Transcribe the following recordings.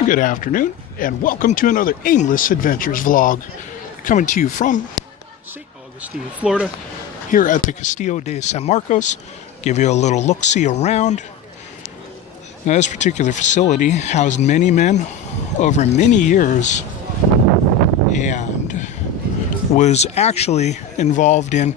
Good afternoon, and welcome to another Aimless Adventures vlog, coming to you from Saint Augustine, Florida, here at the Castillo de San Marcos. Give you a little look-see around. Now, this particular facility housed many men over many years and was actually involved in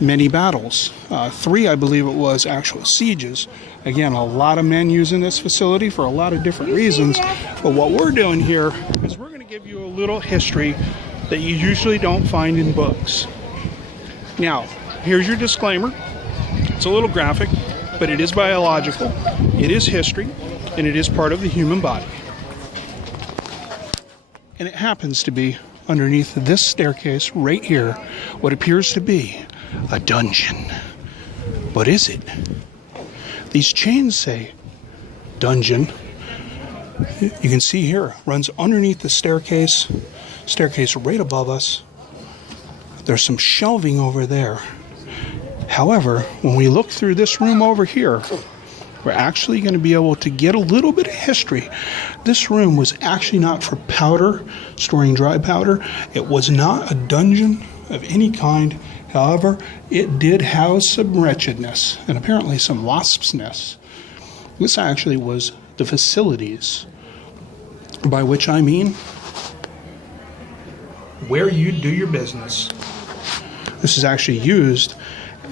many battles. 3, I believe it was, actual sieges. Again, a lot of men using this facility for a lot of different reasons. But what we're doing here is we're going to give you a little history that you usually don't find in books. Now, here's your disclaimer. It's a little graphic, but it is biological, it is history, and it is part of the human body. And it happens to be underneath this staircase right here, what appears to be a dungeon. What is it? These chains say dungeon. You can see here, runs underneath the staircase right above us. There's some shelving over there. However, when we look through this room over here, we're actually going to be able to get a little bit of history. This room was actually not for powder, storing dry powder. It was not a dungeon of any kind. However, it did house some wretchedness and apparently some wasp's nests. This actually was the facilities, by which I mean where you do your business. This is actually used,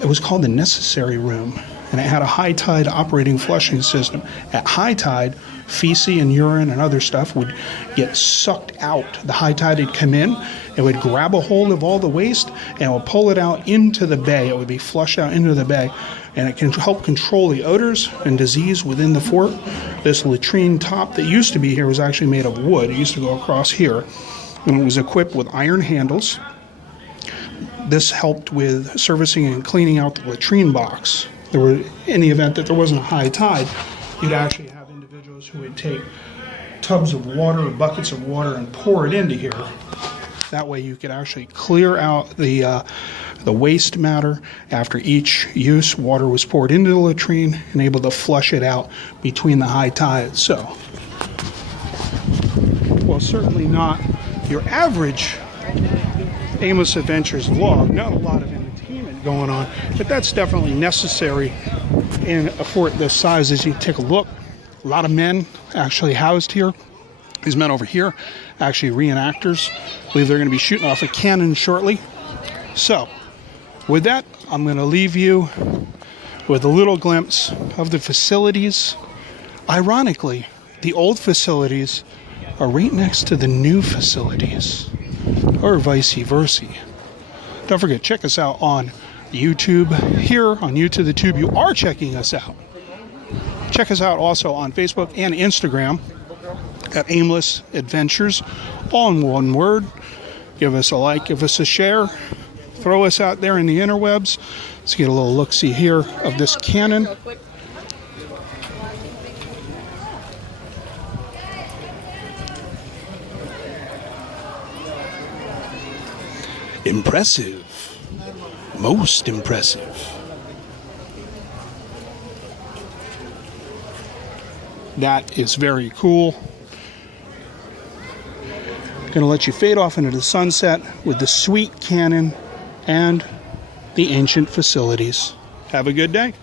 it was called the necessary room, and it had a high tide operating flushing system. At high tide, feces and urine and other stuff would get sucked out. The high tide would come in, it would grab a hold of all the waste, and it would pull it out into the bay. It would be flushed out into the bay, and it can help control the odors and disease within the fort. This latrine top that used to be here was actually made of wood. It used to go across here, and it was equipped with iron handles. This helped with servicing and cleaning out the latrine box. In the event that there wasn't a high tide, you'd actually have individuals who would take tubs of water or buckets of water and pour it into here. That way you could actually clear out the waste matter. After each use, water was poured into the latrine and able to flush it out between the high tides. So, well, certainly not your average Aimless Adventures vlog. Not a lot of entertainment going on, but that's definitely necessary in a fort this size. As you take a look, a lot of men actually housed here. These men over here, actually reenactors. I believe they're going to be shooting off a cannon shortly. So, with that, I'm going to leave you with a little glimpse of the facilities. Ironically, the old facilities are right next to the new facilities, or vice versa. Don't forget, check us out on YouTube. Here on YouTube, the Tube, you are checking us out. Check us out also on Facebook and Instagram at Aimless Adventures, all in one word. Give us a like, give us a share, throw us out there in the interwebs. Let's get a little look-see here of this cannon. Impressive. Most impressive. That is very cool. Going to let you fade off into the sunset with the sweet cannon and the ancient facilities. Have a good day.